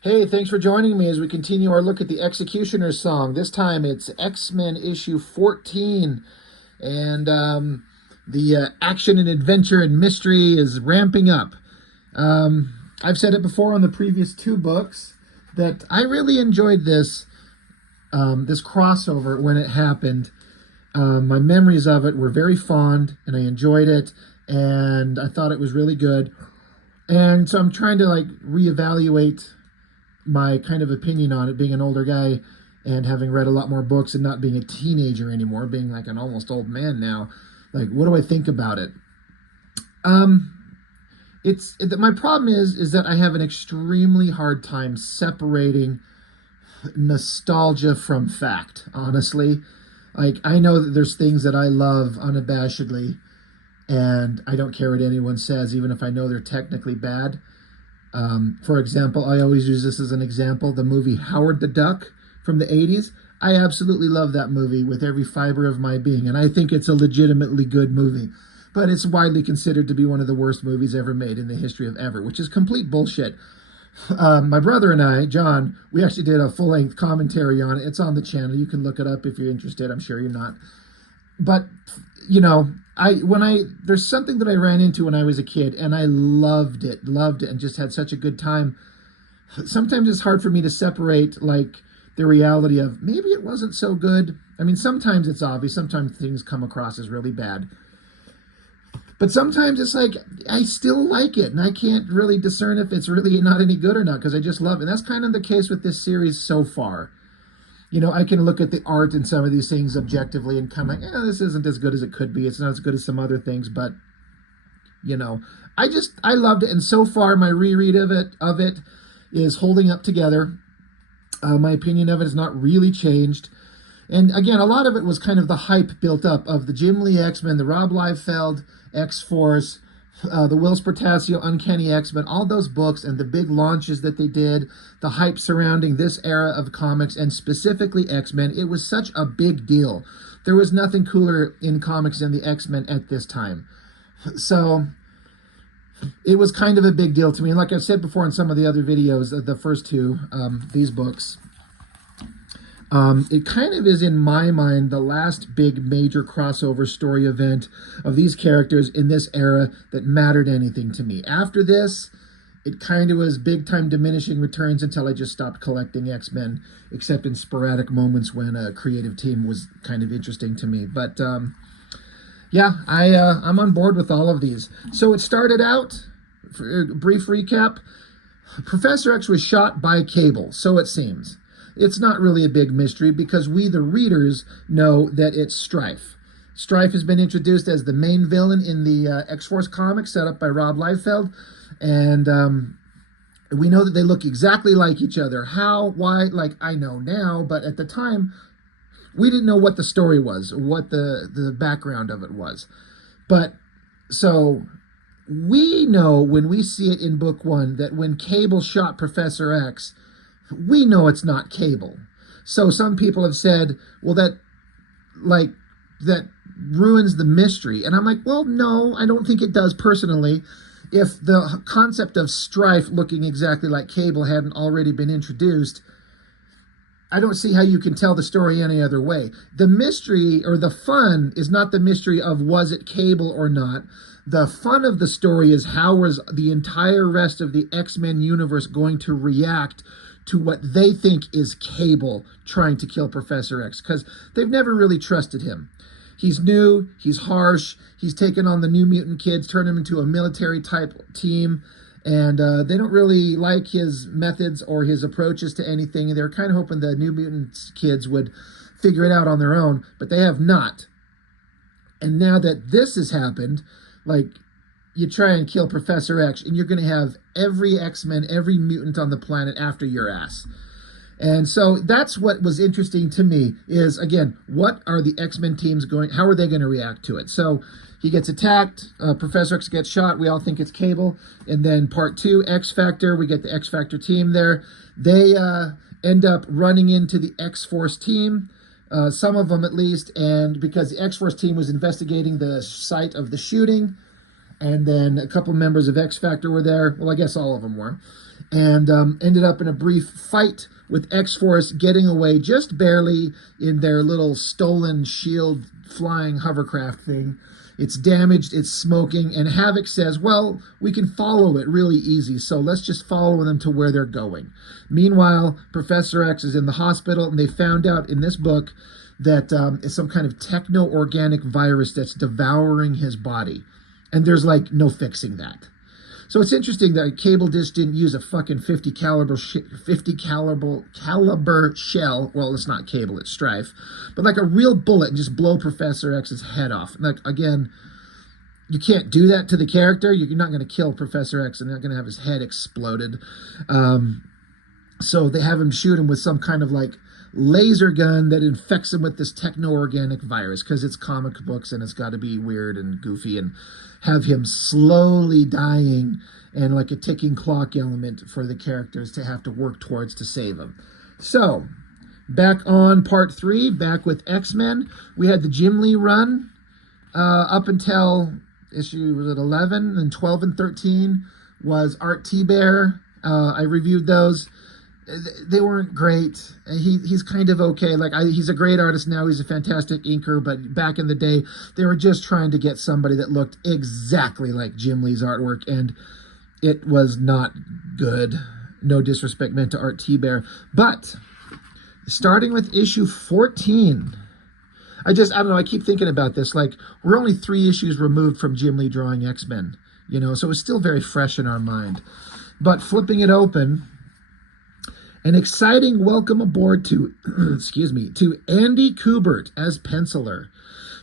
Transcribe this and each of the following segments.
Hey, thanks for joining me as we continue our look at the X-cutioner song. This time it's X-Men issue 14, and the action and adventure and mystery is ramping up. I've said it before on the previous two books that I really enjoyed this crossover when it happened. My memories of it were very fond, and I enjoyed it, and I thought it was really good. And so I'm trying to reevaluate my kind of opinion on it, being an older guy and having read a lot more books and not being a teenager anymore, being like an almost old man now. Like, what do I think about it? My problem is that I have an extremely hard time separating nostalgia from fact, honestly. Like, I know that there's things that I love unabashedly, and I don't care what anyone says, even if I know they're technically bad. For example, I always use this as an example, the movie Howard the Duck from the 80s. I absolutely love that movie with every fiber of my being, and I think it's a legitimately good movie. But it's widely considered to be one of the worst movies ever made in the history of ever, which is complete bullshit. My brother and I, John, we actually did a full-length commentary on it. It's on the channel. You can look it up if you're interested. I'm sure you're not. But, you know, there's something that I ran into when I was a kid, and I loved it, and just had such a good time. Sometimes it's hard for me to separate, like, the reality of maybe it wasn't so good. I mean, sometimes it's obvious. Sometimes things come across as really bad. But sometimes it's like, I still like it, and I can't really discern if it's really not any good or not, because I just love it. And that's kind of the case with this series so far. You know, I can look at the art and some of these things objectively and kind of like, this isn't as good as it could be. It's not as good as some other things, but, you know, I loved it. And so far, my reread of it is holding up together. My opinion of it has not really changed. And again, a lot of it was kind of the hype built up of the Jim Lee X-Men, the Rob Liefeld X-Force, the Whilce Portacio Uncanny X-Men, all those books and the big launches that they did, the hype surrounding this era of comics and specifically X-Men. It was such a big deal. There was nothing cooler in comics than the X-Men at this time. So it was kind of a big deal to me. And like I've said before in some of the other videos, the first two, these books, it kind of is, in my mind, the last big major crossover story event of these characters in this era that mattered anything to me. After this, it kind of was big-time diminishing returns until I just stopped collecting X-Men, except in sporadic moments when a creative team was kind of interesting to me. But, yeah, I'm on board with all of these. So it started out, for a brief recap, Professor X was shot by Cable, so it seems. It's not really a big mystery because we, the readers, know that it's Strife. Strife has been introduced as the main villain in the X-Force comics set up by Rob Liefeld. And we know that they look exactly like each other. How, why, like, I know now, but at the time, we didn't know what the story was, what the background of it was. But, so, we know when we see it in book one that when Cable shot Professor X, we know it's not Cable. So some people have said, well, that ruins the mystery. And I'm like, well, no, I don't think it does personally. If the concept of Strife looking exactly like Cable hadn't already been introduced, I don't see how you can tell the story any other way. The mystery, or the fun, is not the mystery of was it Cable or not. The fun of the story is how was the entire rest of the X-Men universe going to react to what they think is Cable trying to kill Professor X, because they've never really trusted him. He's new, he's harsh, he's taken on the New Mutant kids, turned them into a military-type team, and they don't really like his methods or his approaches to anything. They're kind of hoping the New Mutant kids would figure it out on their own, but they have not. And now that this has happened, like, you try and kill Professor X, and you're going to have every X-Men, every mutant on the planet after your ass. And so that's what was interesting to me is, again, what are the X-Men teams going, how are they going to react to it? So he gets attacked, Professor X gets shot, we all think it's Cable. And then part two, X-Factor, we get the X-Factor team there. They end up running into the X-Force team, some of them at least, and because the X-Force team was investigating the site of the shooting, and then a couple members of X-Factor were there. Well, I guess all of them were. and ended up in a brief fight with X-Force, getting away just barely in their little stolen shield flying hovercraft thing. It's damaged, it's smoking, and Havoc says, well, we can follow it really easy, so let's just follow them to where they're going. Meanwhile, Professor X is in the hospital, and they found out in this book that it's some kind of techno-organic virus that's devouring his body. And there's like no fixing that. So it's interesting that Cable Dish didn't use a fucking 50 caliber shell. Well, it's not Cable, it's Strife, but like a real bullet and just blow Professor X's head off. Like, again, you can't do that to the character. You're not going to kill Professor X and not going to have his head exploded. So they have him shoot him with some kind of like laser gun that infects him with this techno-organic virus, because it's comic books and it's got to be weird and goofy, and have him slowly dying and like a ticking clock element for the characters to have to work towards to save him. So back on part 3, back with X-Men, we had the Jim Lee run up until issue, was it 11, and 12 and 13 was Art T-Bear. I reviewed those. They weren't great. He's kind of okay. Like, he's a great artist now. He's a fantastic inker. But back in the day, they were just trying to get somebody that looked exactly like Jim Lee's artwork, and it was not good. No disrespect meant to Art T-Bear. But starting with issue 14, I don't know. I keep thinking about this. Like, we're only 3 issues removed from Jim Lee drawing X-Men, you know, so it's still very fresh in our mind. But flipping it open, an exciting welcome aboard to, to Andy Kubert as penciler.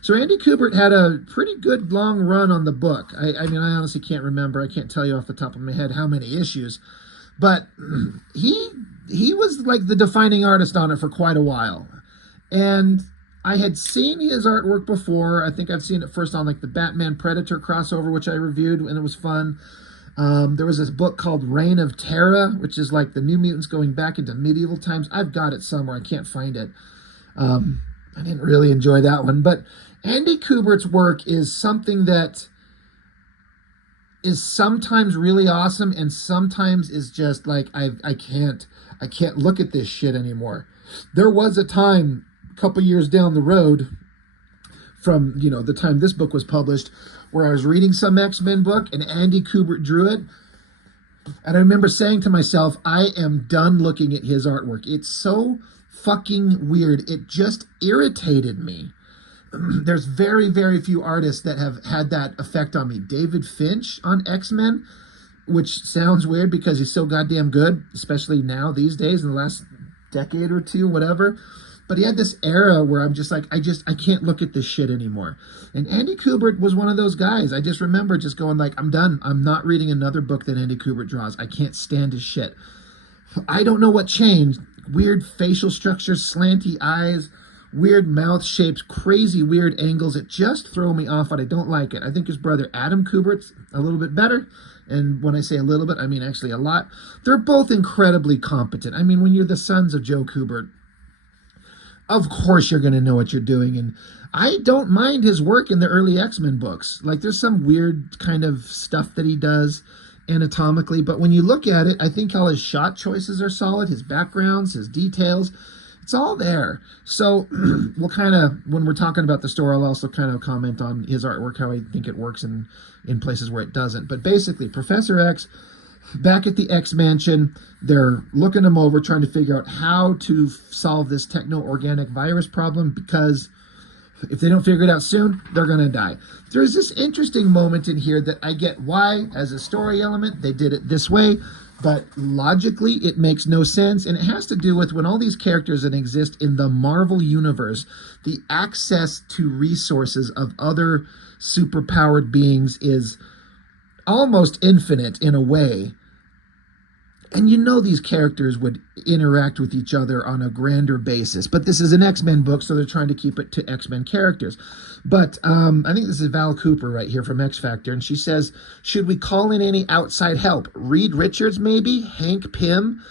So Andy Kubert had a pretty good long run on the book. I mean, I honestly can't remember. I can't tell you off the top of my head how many issues. But he was like the defining artist on it for quite a while. And I had seen his artwork before. I think I've seen it first on like the Batman Predator crossover, which I reviewed, and it was fun. There was this book called Reign of Terra, which is like the New Mutants going back into medieval times. I've got it somewhere. I can't find it. I didn't really enjoy that one. But Andy Kubert's work is something that is sometimes really awesome and sometimes is just like, I can't look at this shit anymore. There was a time a couple years down the road from, you know, the time this book was published, where I was reading some X-Men book and Andy Kubert drew it. And I remember saying to myself, I am done looking at his artwork. It's so fucking weird. It just irritated me. There's very, very few artists that have had that effect on me. David Finch on X-Men, which sounds weird because he's so goddamn good, especially now these days in the last decade or two, whatever. But he had this era where I'm just like, I can't look at this shit anymore. And Andy Kubert was one of those guys. I just remember just going like, I'm done. I'm not reading another book that Andy Kubert draws. I can't stand his shit. I don't know what changed. Weird facial structures, slanty eyes, weird mouth shapes, crazy weird angles. It just throw me off and I don't like it. I think his brother Adam Kubert's a little bit better. And when I say a little bit, I mean actually a lot. They're both incredibly competent. I mean, when you're the sons of Joe Kubert, of course you're going to know what you're doing. And I don't mind his work in the early X-Men books. Like, there's some weird kind of stuff that he does anatomically, but when you look at it, I think all his shot choices are solid, his backgrounds, his details, it's all there. So we'll kind of, when we're talking about the story, I'll also kind of comment on his artwork, how I think it works in places where it doesn't. But basically, Professor X, back at the X Mansion, they're looking him over, trying to figure out how to solve this techno-organic virus problem, because if they don't figure it out soon, they're going to die. There's this interesting moment in here that I get why, as a story element, they did it this way, but logically it makes no sense, and it has to do with when all these characters that exist in the Marvel Universe, the access to resources of other superpowered beings is almost infinite in a way. And you know these characters would interact with each other on a grander basis. But this is an X-Men book, so they're trying to keep it to X-Men characters. But I think this is Val Cooper right here from X Factor. And she says, should we call in any outside help? Reed Richards, maybe? Hank Pym?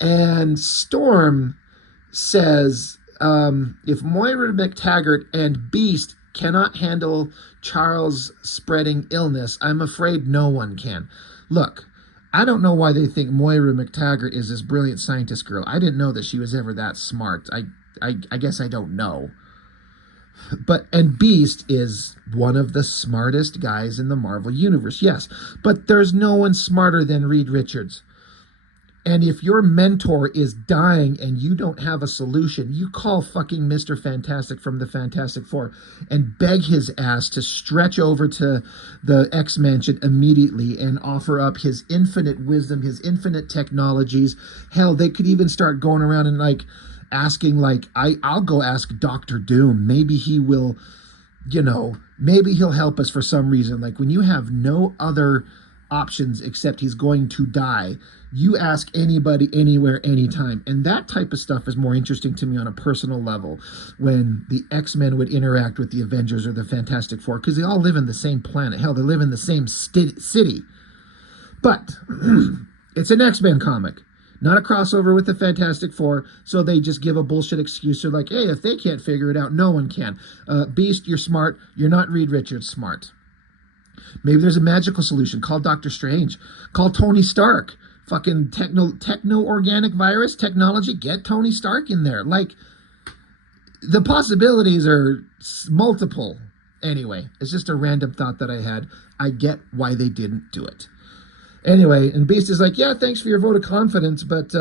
And Storm says, if Moira McTaggart and Beast cannot handle Charles spreading illness, I'm afraid no one can. Look, I don't know why they think Moira McTaggart is this brilliant scientist girl. I didn't know that she was ever that smart. I guess I don't know. And Beast is one of the smartest guys in the Marvel Universe, yes. But there's no one smarter than Reed Richards. And if your mentor is dying and you don't have a solution, you call fucking Mr. Fantastic from the Fantastic Four and beg his ass to stretch over to the X-Mansion immediately and offer up his infinite wisdom, his infinite technologies. Hell, they could even start going around and like asking, like, I'll go ask Dr. Doom. Maybe he will, maybe he'll help us for some reason. Like when you have no other options except he's going to die, you ask anybody, anywhere, anytime. And that type of stuff is more interesting to me on a personal level when the X-Men would interact with the Avengers or the Fantastic Four, because they all live in the same planet. Hell, they live in the same city. But it's an X-Men comic, not a crossover with the Fantastic Four, so they just give a bullshit excuse. They're like, hey, if they can't figure it out, no one can. Beast, you're smart. You're not Reed Richards smart. Maybe there's a magical solution. Call Doctor Strange. Call Tony Stark. Fucking techno-organic virus technology. Get Tony Stark in there. Like, the possibilities are multiple. Anyway, it's just a random thought that I had. I get why they didn't do it. Anyway, and Beast is like, yeah, thanks for your vote of confidence, but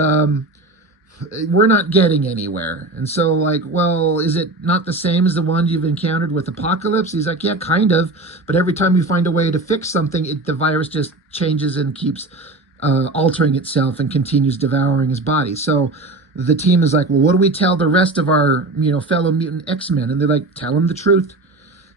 we're not getting anywhere. And so, like, well, is it not the same as the one you've encountered with Apocalypse? He's like, yeah, kind of. But every time you find a way to fix something, the virus just changes and keeps altering itself and continues devouring his body. So the team is like, well, what do we tell the rest of our, fellow mutant X-Men? And they're like, tell them the truth.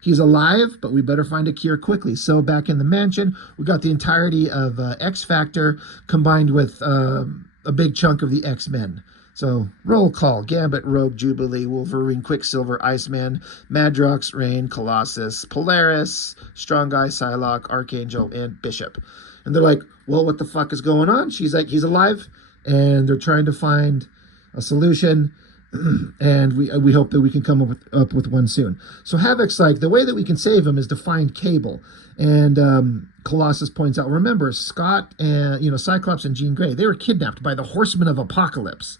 He's alive, but we better find a cure quickly. So back in the mansion, we got the entirety of X-Factor combined with a big chunk of the X-Men. So roll call: Gambit, Rogue, Jubilee, Wolverine, Quicksilver, Iceman, Madrox, Rain, Colossus, Polaris, Strong Guy, Psylocke, Archangel, and Bishop. And they're like, well, what the fuck is going on? She's like, he's alive, and they're trying to find a solution, and we hope that we can come up with one soon. So Havoc's like, the way that we can save him is to find Cable. And Colossus points out, remember, Scott and, Cyclops and Jean Grey, they were kidnapped by the Horsemen of Apocalypse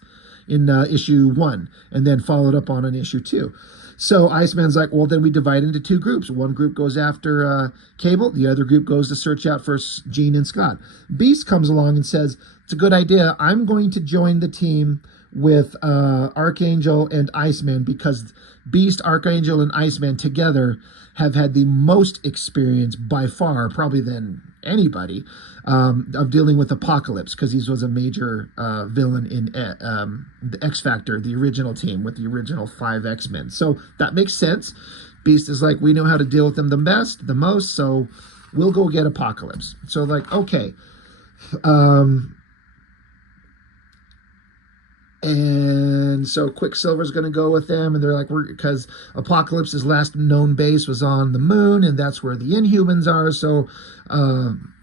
in issue 1, and then followed up on in issue 2. So Iceman's like, well, then we divide into two groups. One group goes after Cable. The other group goes to search out for Jean and Scott. Beast comes along and says, it's a good idea. I'm going to join the team with Archangel and Iceman, because Beast, Archangel, and Iceman together have had the most experience by far, probably than anybody, of dealing with Apocalypse, because he was a major villain in the X-Factor, the original team with the original 5 X-Men. So that makes sense. Beast is like, we know how to deal with them the most, so we'll go get Apocalypse. So like, okay. And so Quicksilver's going to go with them, and they're like, because Apocalypse's last known base was on the moon, and that's where the Inhumans are. So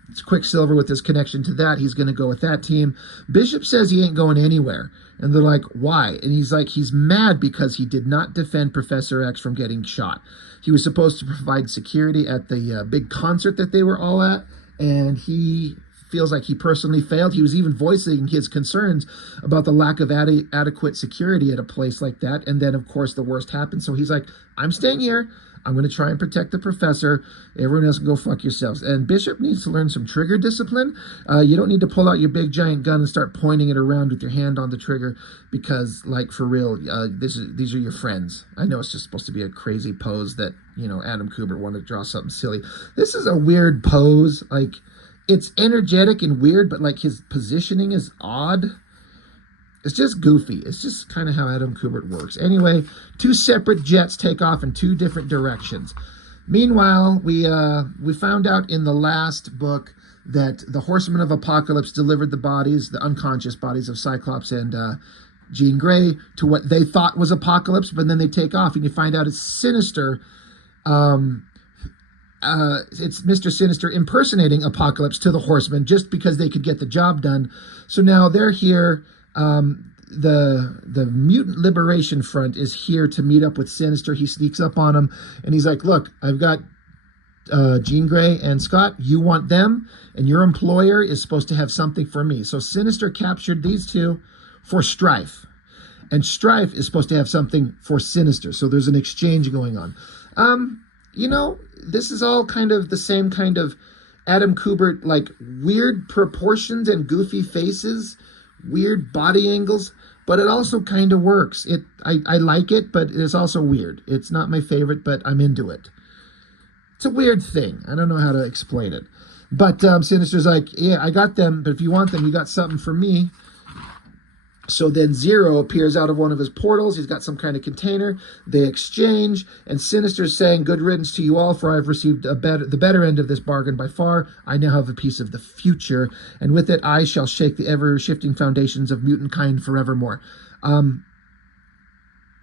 it's Quicksilver with his connection to that. He's going to go with that team. Bishop says he ain't going anywhere, and they're like, why? And he's like, he's mad because he did not defend Professor X from getting shot. He was supposed to provide security at the big concert that they were all at, and he feels like he personally failed. He was even voicing his concerns about the lack of adequate security at a place like that. And then, of course, the worst happened. So he's like, I'm staying here. I'm going to try and protect the professor. Everyone else can go fuck yourselves. And Bishop needs to learn some trigger discipline. You don't need to pull out your big giant gun and start pointing it around with your hand on the trigger, because, like, for real, these are your friends. I know it's just supposed to be a crazy pose that, Adam Kubert wanted to draw something silly. This is a weird pose. Like, it's energetic and weird, but like his positioning is odd. It's just goofy. It's just kind of how Adam Kubert works. Anyway, 2 separate jets take off in 2 different directions. Meanwhile, we found out in the last book that the Horsemen of Apocalypse delivered the bodies, the unconscious bodies of Cyclops and Jean Grey, to what they thought was Apocalypse, but then they take off and you find out it's Sinister. It's Mr. Sinister impersonating Apocalypse to the Horsemen just because they could get the job done. So now they're here. The Mutant Liberation Front is here to meet up with Sinister. He sneaks up on him and he's like, look, I've got Jean Grey and Scott, you want them, and your employer is supposed to have something for me. So Sinister captured these two for Strife, and Strife is supposed to have something for Sinister. So there's an exchange going on. You know, this is all kind of the same kind of Adam Kubert, like weird proportions and goofy faces, weird body angles, but it also kind of works. I like it, but it's also weird. It's not my favorite, but I'm into it. It's a weird thing. I don't know how to explain it. But Sinister's like, yeah, I got them, but if you want them, you got something for me. So then Zero appears out of one of his portals. He's got some kind of container. They exchange, and Sinister's saying, good riddance to you all, for I've received the better end of this bargain by far. I now have a piece of the future, and with it I shall shake the ever-shifting foundations of mutant kind forevermore. Can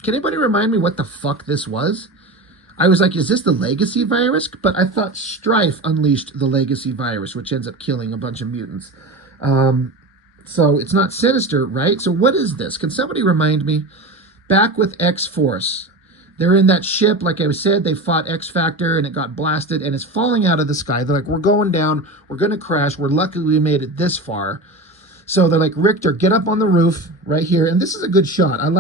anybody remind me what the fuck this was? I was like, is this the legacy virus? But I thought Strife unleashed the legacy virus, which ends up killing a bunch of mutants. So it's not Sinister, right? So what is this? Can somebody remind me? Back with X-Force. They're in that ship, like I said, they fought X-Factor and it got blasted and it's falling out of the sky. They're like, we're going down, we're going to crash. We're lucky we made it this far. So they're like, Richter, get up on the roof right here. And this is a good shot. I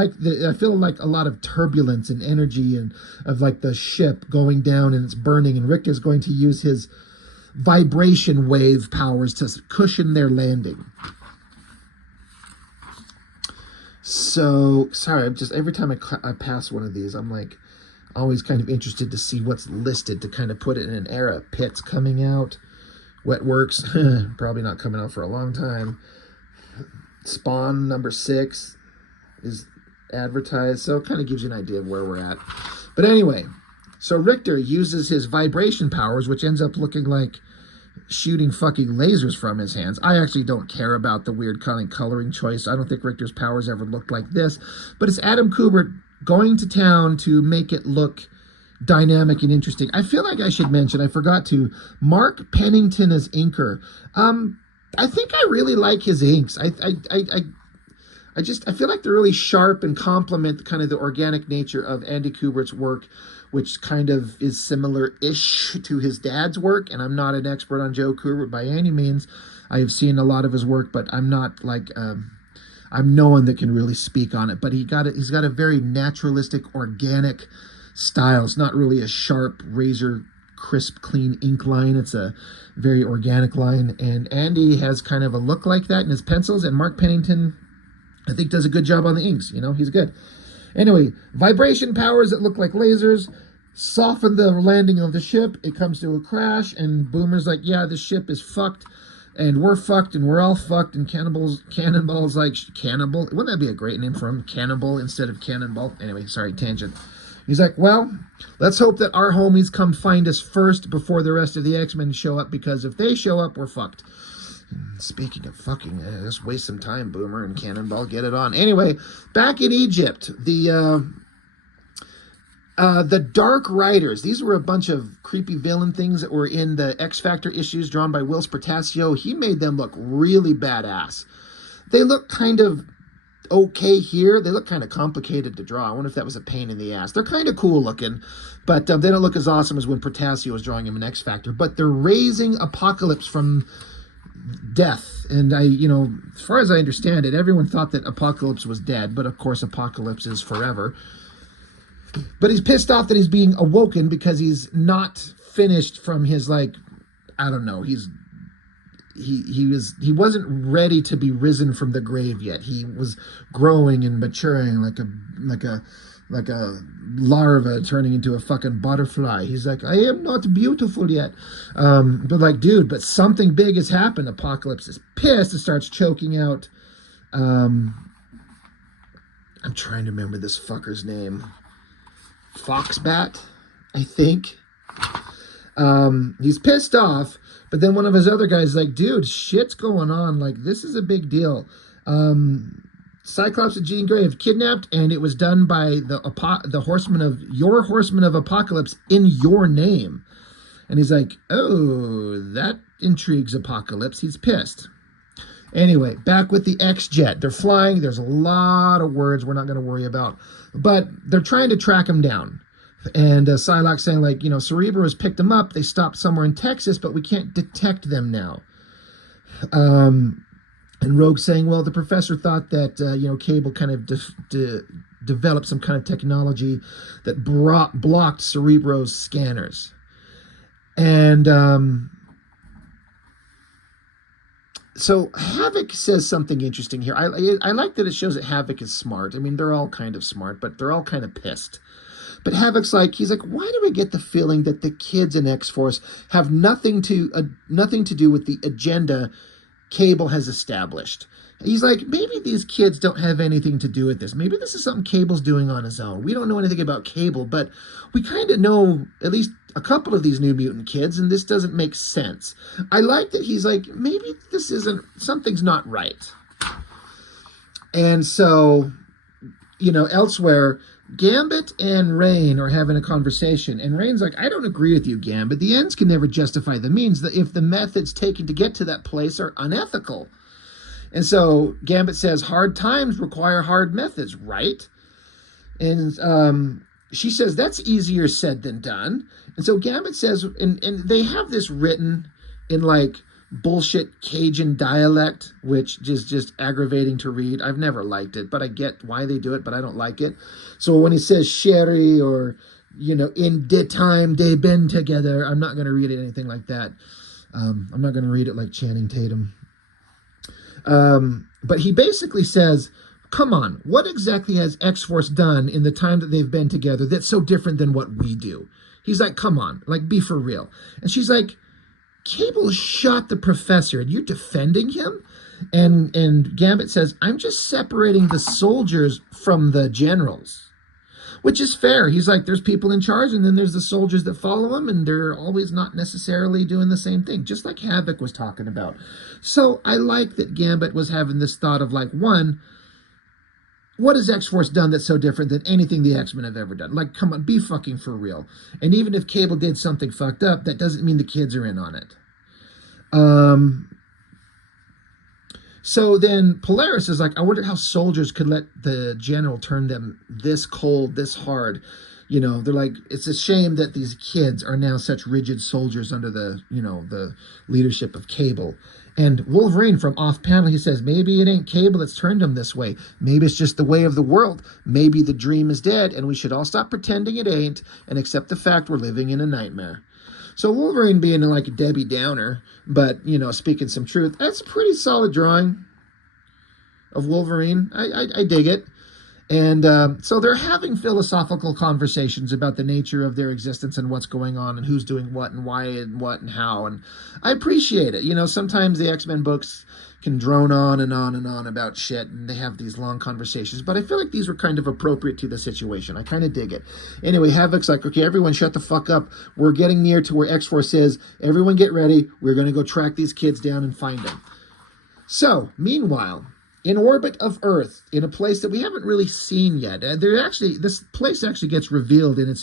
feel like a lot of turbulence and energy and of like the ship going down and it's burning. And Richter's going to use his vibration wave powers to cushion their landing. So, sorry, I'm just, every time I pass one of these, I'm like, always kind of interested to see what's listed to kind of put it in an era. Pit's coming out. Wetworks, probably not coming out for a long time. Spawn number 6 is advertised, so it kind of gives you an idea of where we're at. But anyway, so Richter uses his vibration powers, which ends up looking like shooting fucking lasers from his hands. I actually don't care about the weird kind of coloring choice. I don't think Richter's powers ever looked like this, but it's Adam Kubert going to town to make it look dynamic and interesting. I feel like I should mention, I forgot to, Mark Pennington as inker. I think I really like his inks. I feel like they're really sharp and complement kind of the organic nature of Andy Kubert's work, which kind of is similar-ish to his dad's work. And I'm not an expert on Joe Kubert by any means. I have seen a lot of his work, but I'm not like, I'm no one that can really speak on it. But he's got a very naturalistic, organic style. It's not really a sharp, razor, crisp, clean ink line. It's a very organic line. And Andy has kind of a look like that in his pencils. And Mark Pennington, I think, does a good job on the inks. You know, he's good. Anyway, vibration powers that look like lasers soften the landing of the ship. It comes to a crash, and Boomer's like, yeah, the ship is fucked, and we're fucked, and we're all fucked, and Cannonball's like, Cannibal? Wouldn't that be a great name for him? Cannibal instead of Cannonball? Anyway, sorry, tangent. He's like, well, let's hope that our homies come find us first before the rest of the X-Men show up, because if they show up, we're fucked. Speaking of fucking, just waste some time, Boomer and Cannonball, get it on. Anyway, back in Egypt, the Dark Riders, these were a bunch of creepy villain things that were in the X-Factor issues drawn by Will Spertasio. He made them look really badass. They look kind of okay here. They look kind of complicated to draw. I wonder if that was a pain in the ass. They're kind of cool looking, but they don't look as awesome as when Spertasio was drawing him in X-Factor. But they're raising Apocalypse from death, and as far as I understand it, everyone thought that Apocalypse was dead, but of course Apocalypse is forever. But he's pissed off that he's being awoken because he's not finished from his, like, I don't know, he wasn't ready to be risen from the grave yet. He was growing and maturing like a larva turning into a fucking butterfly. He's like, I am not beautiful yet. But like, dude, but something big has happened. Apocalypse is pissed and starts choking out. I'm trying to remember this fucker's name. Foxbat, I think. He's pissed off, but then one of his other guys is like, dude, shit's going on. Like, this is a big deal. Cyclops and Jean Grey have kidnapped, and it was done by the horsemen of Apocalypse in your name. And he's like, oh, that intrigues Apocalypse. He's pissed. Anyway, back with the X-Jet. They're flying. There's a lot of words we're not going to worry about. But they're trying to track him down. And Psylocke saying, like, Cerebro has picked them up. They stopped somewhere in Texas, but we can't detect them now. And Rogue saying, well, the professor thought that, Cable kind of developed some kind of technology that blocked Cerebro's scanners. And so Havoc says something interesting here. I like that it shows that Havoc is smart. I mean, they're all kind of smart, but they're all kind of pissed. But Havoc's like, he's like, why do I get the feeling that the kids in X-Force have nothing to do with the agenda Cable has established? He's like, maybe these kids don't have anything to do with this. Maybe this is something Cable's doing on his own. We don't know anything about Cable, but we kind of know at least a couple of these New Mutant kids, and this doesn't make sense. I like that he's like, maybe something's not right. And so, elsewhere, Gambit and Rain are having a conversation, and Rain's like, I don't agree with you, Gambit. The ends can never justify the means, that if the methods taken to get to that place are unethical. And so Gambit says, hard times require hard methods, right? And she says, that's easier said than done. And so Gambit says, and they have this written in like bullshit Cajun dialect, which is just aggravating to read. I've never liked it, but I get why they do it, but I don't like it. So when he says sherry or, in de time they been together, I'm not going to read it anything like that. I'm not going to read it like Channing Tatum. But he basically says, come on, what exactly has X-Force done in the time that they've been together that's so different than what we do? He's like, come on, like, be for real. And she's like, Cable shot the professor and you're defending him? And Gambit says, I'm just separating the soldiers from the generals. Which is fair. He's like, there's people in charge, and then there's the soldiers that follow him, and they're always not necessarily doing the same thing, just like Havoc was talking about. So I like that Gambit was having this thought of like, one, what has X-Force done that's so different than anything the X-Men have ever done? Like, come on, be fucking for real. And even if Cable did something fucked up, that doesn't mean the kids are in on it. So then Polaris is like, I wonder how soldiers could let the general turn them this cold, this hard. They're like, it's a shame that these kids are now such rigid soldiers under the, the leadership of Cable. And Wolverine from off panel, he says, maybe it ain't Cable that's turned him this way. Maybe it's just the way of the world. Maybe the dream is dead and we should all stop pretending it ain't and accept the fact we're living in a nightmare. So Wolverine being like a Debbie Downer, but, speaking some truth, that's a pretty solid drawing of Wolverine. I dig it. And so they're having philosophical conversations about the nature of their existence and what's going on and who's doing what and why and what and how. And I appreciate it. Sometimes the X-Men books can drone on and on and on about shit, and they have these long conversations. But I feel like these were kind of appropriate to the situation. I kind of dig it. Anyway, Havoc's like, okay, everyone shut the fuck up. We're getting near to where X-Force is. Everyone get ready. We're going to go track these kids down and find them. So, meanwhile, in orbit of Earth, in a place that we haven't really seen yet, this place actually gets revealed in its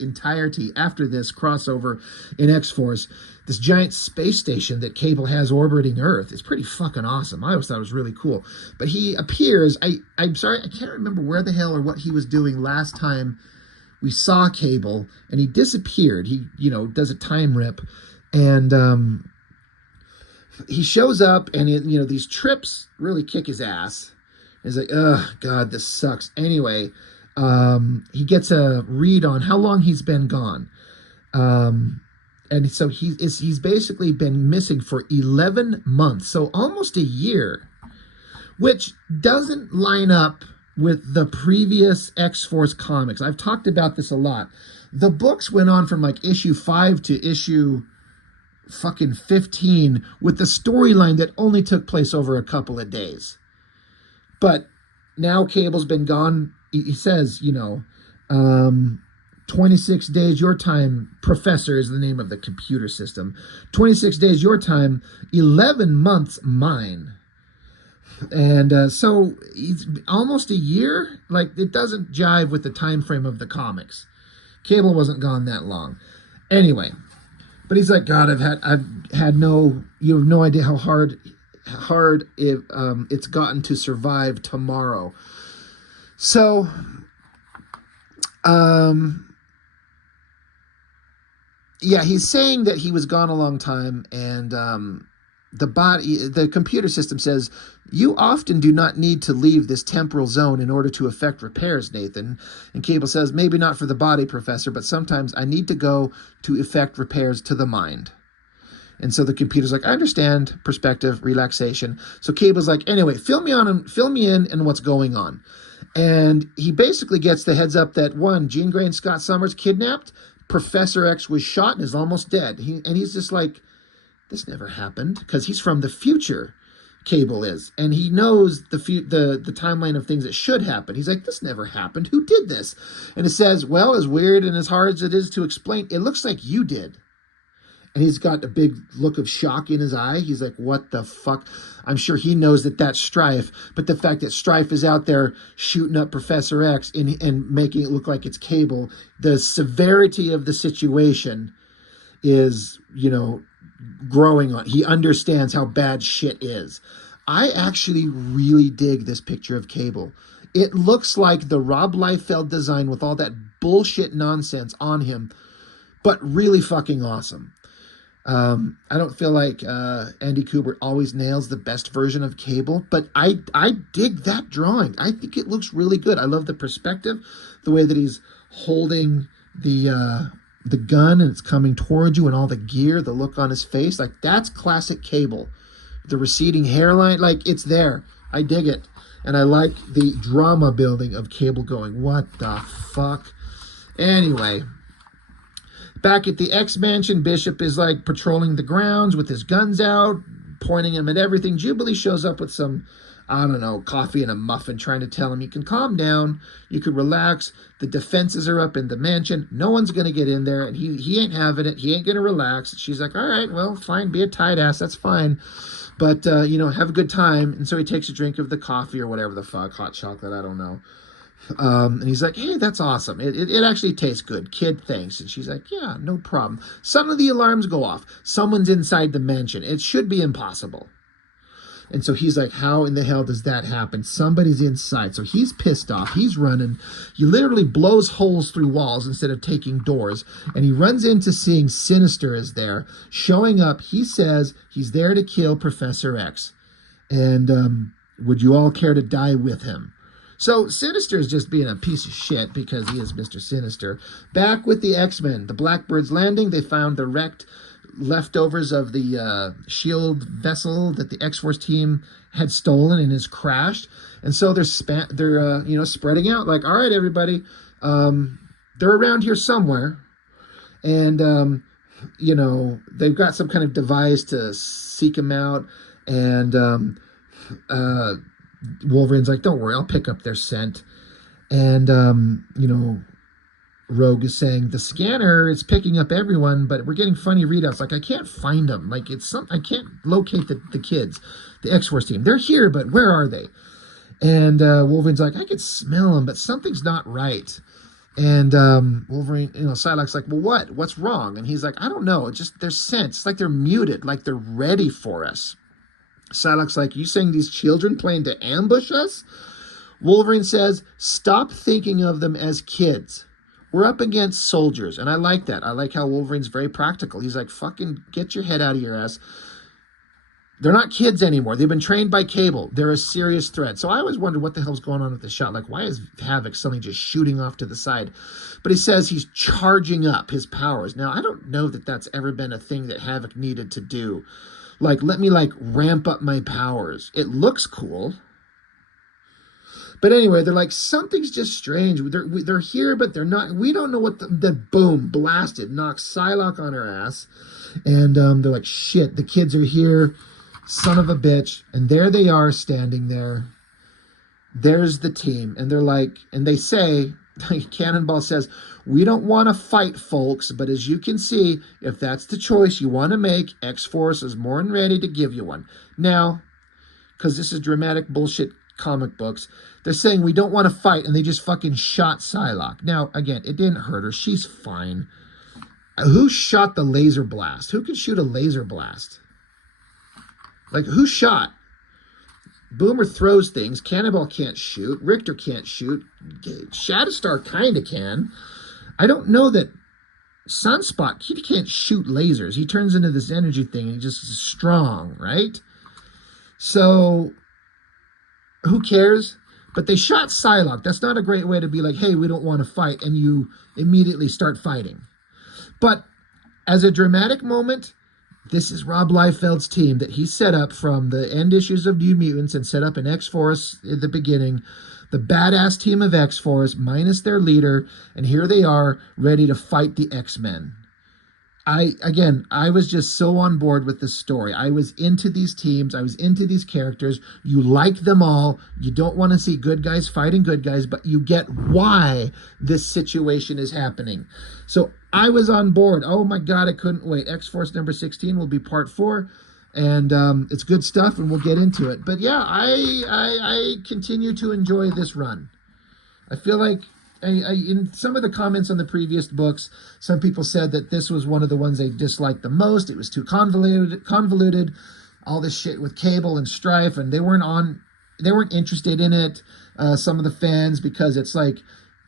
entirety after this crossover in X-Force. This giant space station that Cable has orbiting Earth is pretty fucking awesome. I always thought it was really cool. But he appears. I'm sorry, I can't remember where the hell or what he was doing last time we saw Cable, and he disappeared. He does a time rip, and he shows up, and these trips really kick his ass. He's like, oh God, this sucks. Anyway, he gets a read on how long he's been gone. And so he's basically been missing for 11 months, so almost a year, which doesn't line up with the previous X-Force comics. I've talked about this a lot. The books went on from like issue 5 to issue fucking 15 with the storyline that only took place over a couple of days. But now Cable's been gone. He says, 26 days your time, Professor is the name of the computer system. 26 days your time, 11 months mine. And so it's almost a year. Like, it doesn't jive with the time frame of the comics. Cable wasn't gone that long. Anyway, but he's like, God, you have no idea how hard it's gotten to survive tomorrow. So Um, yeah, he's saying that he was gone a long time, and the computer system says you often do not need to leave this temporal zone in order to effect repairs, Nathan. And Cable says, maybe not for the body, Professor, but sometimes I need to go to effect repairs to the mind. And so the computer's like, I understand, perspective, relaxation. So Cable's like, anyway, fill me in and what's going on. And he basically gets the heads up that one, Jean Grey and Scott Summers kidnapped, Professor X was shot and is almost dead. And he's just like, this never happened, because he's from the future. Cable is, and he knows the timeline of things that should happen. He's like, this never happened. Who did this? And it says, well, as weird and as hard as it is to explain, it looks like you did. And he's got a big look of shock in his eye. He's like, what the fuck? I'm sure he knows that that's Strife, but the fact that Strife is out there shooting up Professor X and making it look like it's Cable, the severity of the situation is, growing on. He understands how bad shit is. I actually really dig this picture of Cable. It looks like the Rob Liefeld design with all that bullshit nonsense on him, but really fucking awesome. I don't feel like Andy Kubert always nails the best version of Cable, but I dig that drawing. I think it looks really good. I love the perspective, the way that he's holding the gun and it's coming towards you, and all the gear, the look on his face, like that's classic Cable. The receding hairline, like it's there. I dig it. And I like the drama building of Cable going, what the fuck? Anyway, back at the X mansion, Bishop is like patrolling the grounds with his guns out, pointing him at everything. Jubilee shows up with some, I don't know, coffee and a muffin, trying to tell him you can calm down, you can relax. The defenses are up in the mansion. No one's going to get in there, and he ain't having it. He ain't going to relax. She's like, all right, well, fine, be a tight ass. That's fine. But, have a good time. And so he takes a drink of the coffee or whatever the fuck, hot chocolate, I don't know. And he's like, hey, that's awesome. It actually tastes good. Kid, thanks. And she's like, yeah, no problem. Suddenly the alarms go off. Someone's inside the mansion. It should be impossible. And so he's like, how in the hell does that happen? Somebody's inside. So he's pissed off. He's running. He literally blows holes through walls instead of taking doors. And he runs into seeing Sinister is there. Showing up, he says he's there to kill Professor X. And would you all care to die with him? So Sinister is just being a piece of shit because he is Mr. Sinister. Back with the X-Men, the Blackbird's landing, they found the wrecked leftovers of the shield vessel that the X-Force team had stolen and has crashed. And so they're spreading out like, all right, everybody, they're around here somewhere. And, they've got some kind of device to seek them out. And Wolverine's like, don't worry, I'll pick up their scent. And, Rogue is saying the scanner is picking up everyone, but we're getting funny readouts. Like, I can't find them. Like, I can't locate the kids, the X-Force team. They're here, but where are they? And Wolverine's like, I could smell them, but something's not right. And Wolverine, Psylocke's like, well, what's wrong? And he's like, I don't know. It's just their sense. It's like they're muted, like they're ready for us. Psylocke's like, you saying these children plan to ambush us? Wolverine says, stop thinking of them as kids. We're up against soldiers, and I like that. I like how Wolverine's very practical. He's like, fucking get your head out of your ass. They're not kids anymore. They've been trained by Cable. They're a serious threat. So I always wondered what the hell's going on with this shot. Like, why is Havoc suddenly just shooting off to the side? But he says he's charging up his powers. Now, I don't know that that's ever been a thing that Havoc needed to do. Like, let me, ramp up my powers. It looks cool. But anyway, they're like, something's just strange. They're here, but they're not. We don't know what the boom, blasted, knocks Psylocke on her ass. And they're like, shit, the kids are here. Son of a bitch. And there they are standing there. There's the team. And they're like, and they say, Cannonball says, we don't want to fight, folks, but as you can see, if that's the choice you want to make, X-Force is more than ready to give you one. Now, because this is dramatic bullshit comic books, they're saying we don't want to fight, and they just fucking shot Psylocke. Now, again, it didn't hurt her. She's fine. Who shot the laser blast? Who can shoot a laser blast? Like, who shot? Boomer throws things. Cannonball can't shoot. Richter can't shoot. Shatterstar kind of can. I don't know that Sunspot, he can't shoot lasers. He turns into this energy thing and he just is strong, right? So, who cares? But they shot Psylocke. That's not a great way to be like, hey, we don't want to fight, and you immediately start fighting. But as a dramatic moment, this is Rob Liefeld's team that he set up from the end issues of New Mutants and set up an X-Force at the beginning. The badass team of X-Force minus their leader, and here they are ready to fight the X-Men. I was just so on board with this story. I was into these teams. I was into these characters. You like them all. You don't want to see good guys fighting good guys, but you get why this situation is happening. So I was on board. Oh my God, I couldn't wait. X-Force number 16 will be part 4. And it's good stuff, and we'll get into it. But yeah, I continue to enjoy this run. I feel like in some of the comments on the previous books, some people said that this was one of the ones they disliked the most. It was too convoluted, all this shit with Cable and Strife, and they weren't interested in it. Some of the fans, because it's like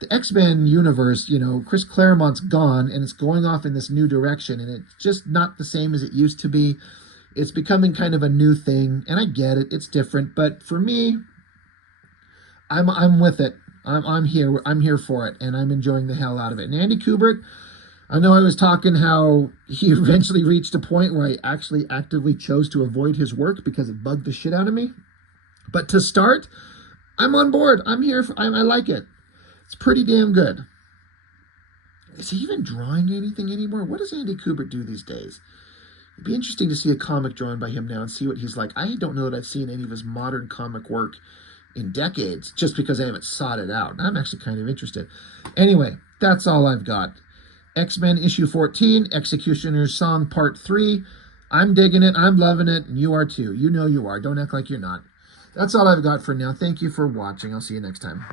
the X-Men universe, you know, Chris Claremont's gone, and it's going off in this new direction, and it's just not the same as it used to be. It's becoming kind of a new thing, and I get it. It's different, but for me, I'm with it. I'm here for it, and I'm enjoying the hell out of it. And Andy Kubert, I know I was talking how he eventually reached a point where I actually actively chose to avoid his work because it bugged the shit out of me. But to start, I'm on board. I'm here. I like it. It's pretty damn good. Is he even drawing anything anymore? What does Andy Kubert do these days? It'd be interesting to see a comic drawn by him now and see what he's like. I don't know that I've seen any of his modern comic work in decades, just because I haven't sought it out. I'm actually kind of interested. Anyway, that's all I've got. X-Men issue 14, X-cutioner's Song part 3. I'm digging it. I'm loving it. And you are too. You know you are. Don't act like you're not. That's all I've got for now. Thank you for watching. I'll see you next time.